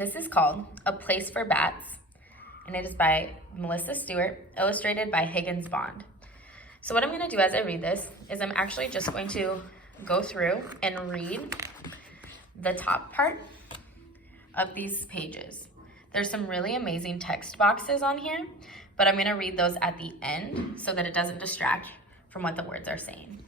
This is called A Place for Bats, and it is by Melissa Stewart, illustrated by Higgins. So what I'm going to do as I read this is I'm actually just going to go through and read the top part of these pages. There's some really amazing text boxes on here, but I'm going to read those at the end so that it doesn't distract from what the words are saying.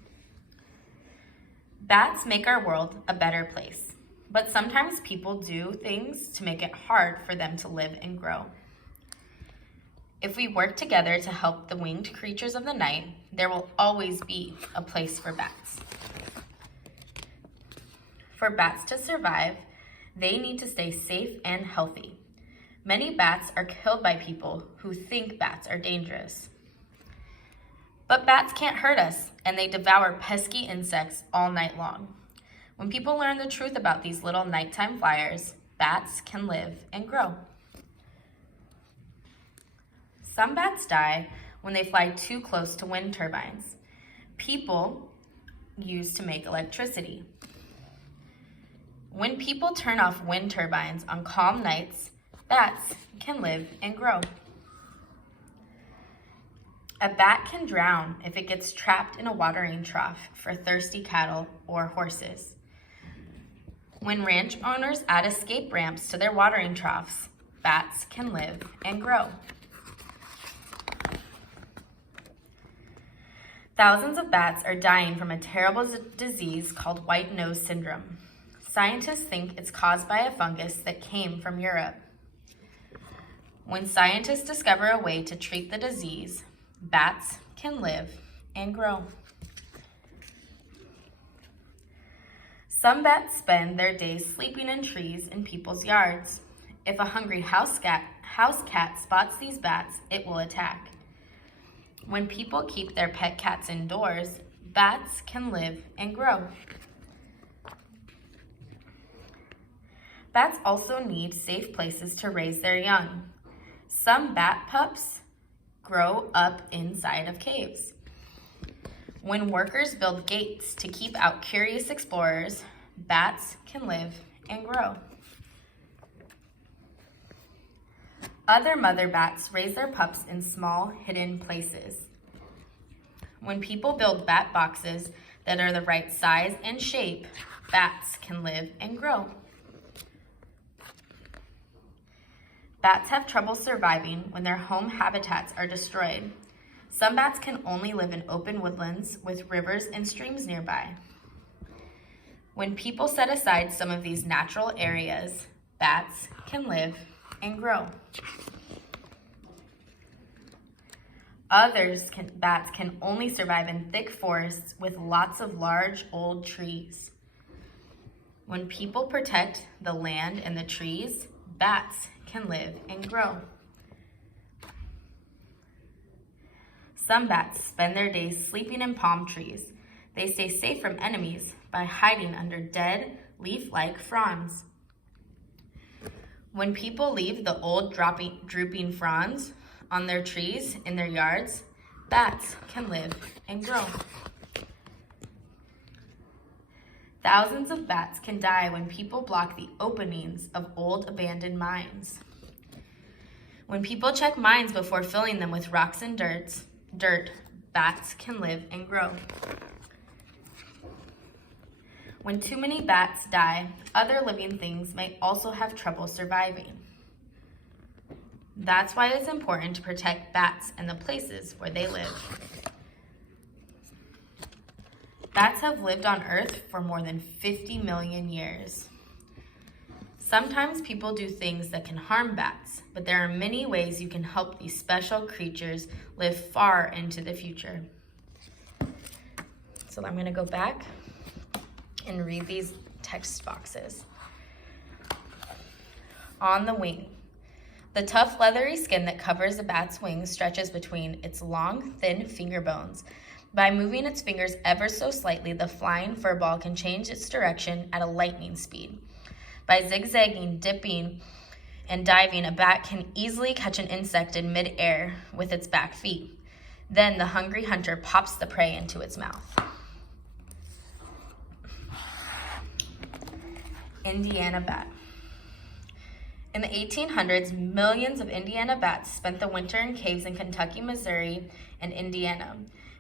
Bats make our world a better place, but sometimes people do things to make it hard for them to live and grow. If we work together to help the winged creatures of the night, there will always be a place for bats. For bats to survive, they need to stay safe and healthy. Many bats are killed by people who think bats are dangerous. But bats can't hurt us, and they devour pesky insects all night long. When people learn the truth about these little nighttime flyers, bats can live and grow. Some bats die when they fly too close to wind turbines. People use to make electricity. When people turn off wind turbines on calm nights, bats can live and grow. A bat can drown if it gets trapped in a watering trough for thirsty cattle or horses. When ranch owners add escape ramps to their watering troughs, bats can live and grow. Thousands of bats are dying from a terrible disease called white nose syndrome. Scientists think it's caused by a fungus that came from Europe. When scientists discover a way to treat the disease, bats can live and grow. Some bats spend their days sleeping in trees in people's yards. If a hungry house cat spots these bats, it will attack. When people keep their pet cats indoors, bats can live and grow. Bats also need safe places to raise their young. Some bat pups grow up inside of caves. When workers build gates to keep out curious explorers, bats can live and grow. Other mother bats raise their pups in small, hidden places. When people build bat boxes that are the right size and shape, bats can live and grow. Bats have trouble surviving when their home habitats are destroyed. Some bats can only live in open woodlands with rivers and streams nearby. When people set aside some of these natural areas, bats can live and grow. Bats can only survive in thick forests with lots of large old trees. When people protect the land and the trees, bats can live and grow. Some bats spend their days sleeping in palm trees. They stay safe from enemies by hiding under dead, leaf-like fronds. When people leave the old drooping fronds on their trees in their yards, bats can live and grow. Thousands of bats can die when people block the openings of old abandoned mines. When people check mines before filling them with rocks and dirt, bats can live and grow. When too many bats die, other living things may also have trouble surviving. That's why it's important to protect bats and the places where they live. Bats have lived on Earth for more than 50 million years. Sometimes people do things that can harm bats, but there are many ways you can help these special creatures live far into the future. So I'm going to go back and read these text boxes. On the wing. The tough, leathery skin that covers a bat's wings stretches between its long, thin finger bones. By moving its fingers ever so slightly, the flying fur ball can change its direction at a lightning speed. By zigzagging, dipping, and diving, a bat can easily catch an insect in mid-air with its back feet. Then the hungry hunter pops the prey into its mouth. Indiana bat. In the 1800s, millions of Indiana bats spent the winter in caves in Kentucky, Missouri, and Indiana.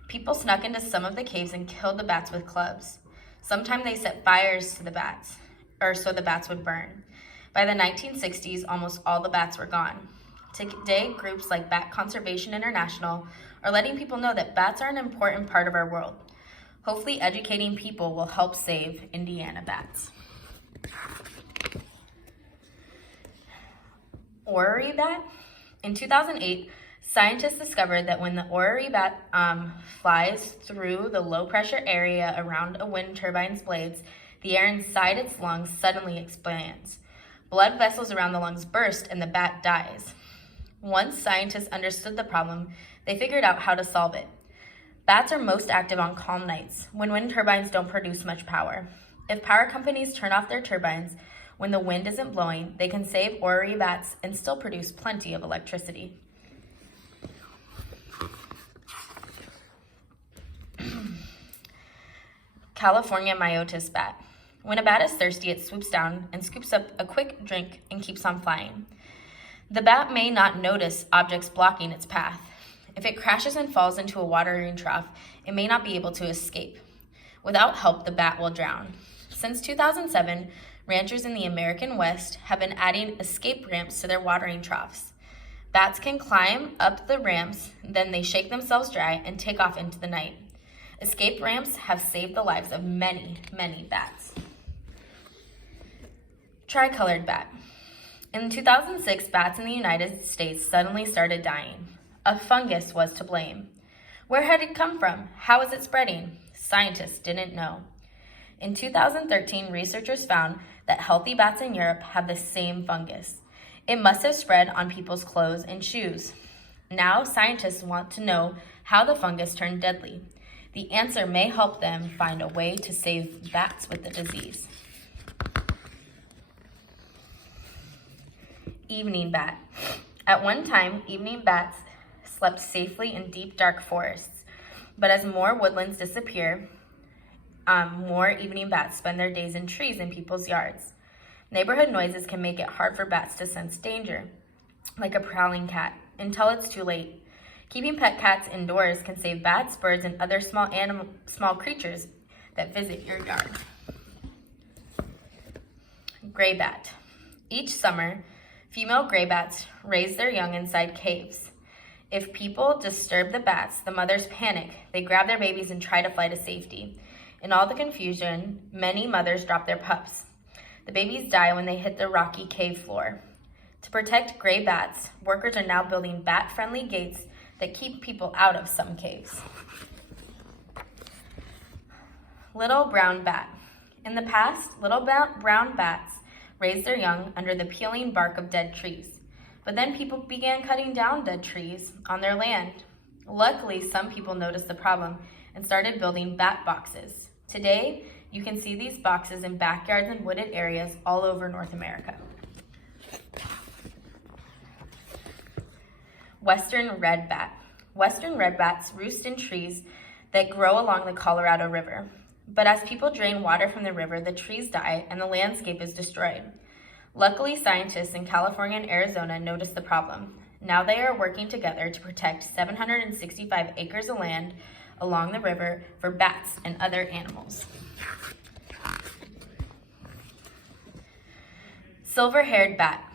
People snuck into some of the caves and killed the bats with clubs. Sometimes they set fires to the bats, or so the bats would burn. By the 1960s, almost all the bats were gone. Today, groups like Bat Conservation International are letting people know that bats are an important part of our world. Hopefully, educating people will help save Indiana bats. Orrery bat. In 2008, scientists discovered that when the orrery bat flies through the low-pressure area around a wind turbine's blades, the air inside its lungs suddenly expands. Blood vessels around the lungs burst and the bat dies. Once scientists understood the problem, they figured out how to solve it. Bats are most active on calm nights, when wind turbines don't produce much power. If power companies turn off their turbines when the wind isn't blowing, they can save orrery bats and still produce plenty of electricity. California myotis bat. When a bat is thirsty, it swoops down and scoops up a quick drink and keeps on flying. The bat may not notice objects blocking its path. If it crashes and falls into a watering trough, it may not be able to escape. Without help, the bat will drown. Since 2007, ranchers in the American West have been adding escape ramps to their watering troughs. Bats can climb up the ramps, then they shake themselves dry and take off into the night. Escape ramps have saved the lives of many, many bats. Tricolored bat. In 2006, bats in the United States suddenly started dying. A fungus was to blame. Where had it come from? How was it spreading? Scientists didn't know. In 2013, researchers found that healthy bats in Europe have the same fungus. It must have spread on people's clothes and shoes. Now, scientists want to know how the fungus turned deadly. The answer may help them find a way to save bats with the disease. Evening bat. At one time, evening bats slept safely in deep, dark forests. But as more woodlands disappear, more evening bats spend their days in trees in people's yards. Neighborhood noises can make it hard for bats to sense danger, like a prowling cat, until it's too late. Keeping pet cats indoors can save bats, birds, and other small creatures that visit your yard. Gray bat. Each summer, female gray bats raise their young inside caves. If people disturb the bats, the mothers panic. They grab their babies and try to fly to safety. In all the confusion, many mothers drop their pups. The babies die when they hit the rocky cave floor. To protect gray bats, workers are now building bat-friendly gates that keep people out of some caves. Little brown bat. In the past, little brown bats raised their young under the peeling bark of dead trees. But then people began cutting down dead trees on their land. Luckily, some people noticed the problem and started building bat boxes. Today, you can see these boxes in backyards and wooded areas all over North America. Western red bat. Western red bats roost in trees that grow along the Colorado River. But as people drain water from the river, the trees die and the landscape is destroyed. Luckily, scientists in California and Arizona noticed the problem. Now they are working together to protect 765 acres of land along the river for bats and other animals. Silver-haired bat.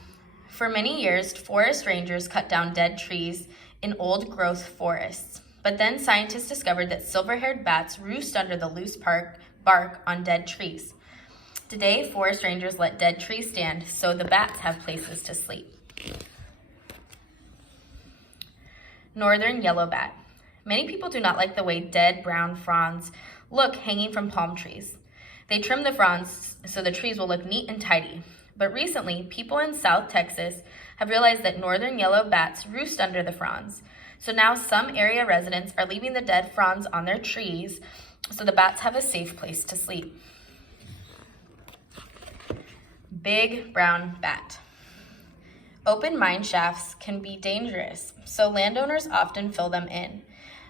For many years, forest rangers cut down dead trees in old-growth forests. But then scientists discovered that silver-haired bats roost under the loose bark on dead trees. Today, forest rangers let dead trees stand so the bats have places to sleep. Northern yellow bat. Many people do not like the way dead brown fronds look hanging from palm trees. They trim the fronds so the trees will look neat and tidy. But recently, people in South Texas have realized that northern yellow bats roost under the fronds. So now some area residents are leaving the dead fronds on their trees so the bats have a safe place to sleep. Big brown bat. Open mine shafts can be dangerous, so landowners often fill them in.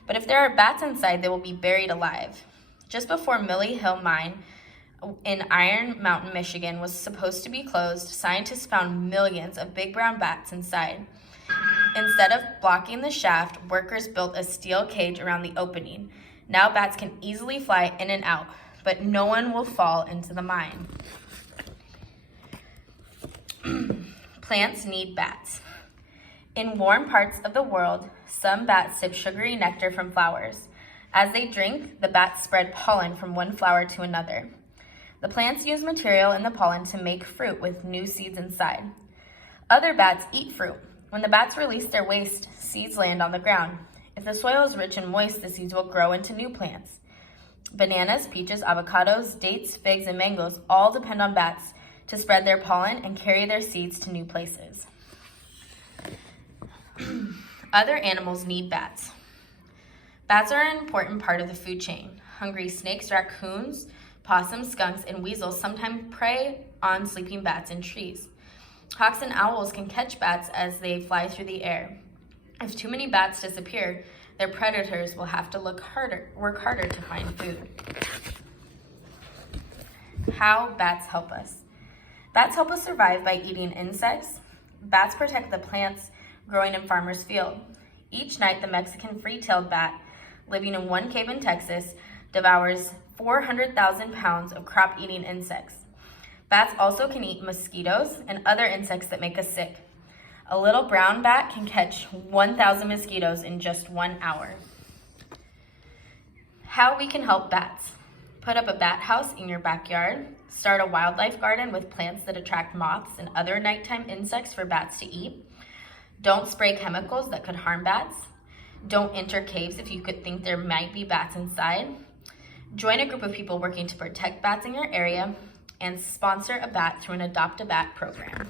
But if there are bats inside, they will be buried alive. Just before Millie Hill Mine in Iron Mountain, Michigan, was supposed to be closed, scientists found millions of big brown bats inside. Instead of blocking the shaft, workers built a steel cage around the opening. Now bats can easily fly in and out, but no one will fall into the mine. Plants need bats. In warm parts of the world, some bats sip sugary nectar from flowers. As they drink, the bats spread pollen from one flower to another. The plants use material in the pollen to make fruit with new seeds inside. Other bats eat fruit. When the bats release their waste, seeds land on the ground. If the soil is rich and moist, the seeds will grow into new plants. Bananas, peaches, avocados, dates, figs, and mangoes all depend on bats to spread their pollen and carry their seeds to new places. Other animals need bats. Bats are an important part of the food chain. Hungry snakes, raccoons, possums, skunks, and weasels sometimes prey on sleeping bats in trees. Hawks and owls can catch bats as they fly through the air. If too many bats disappear, their predators will have to work harder to find food. How bats help us. Bats help us survive by eating insects. Bats protect the plants growing in farmers' field. Each night, the Mexican free-tailed bat, living in one cave in Texas, devours 400,000 pounds of crop-eating insects. Bats also can eat mosquitoes and other insects that make us sick. A little brown bat can catch 1,000 mosquitoes in just 1 hour. How we can help bats. Put up a bat house in your backyard. Start a wildlife garden with plants that attract moths and other nighttime insects for bats to eat. Don't spray chemicals that could harm bats. Don't enter caves if you could think there might be bats inside. Join a group of people working to protect bats in your area, and sponsor a bat through an Adopt a Bat program.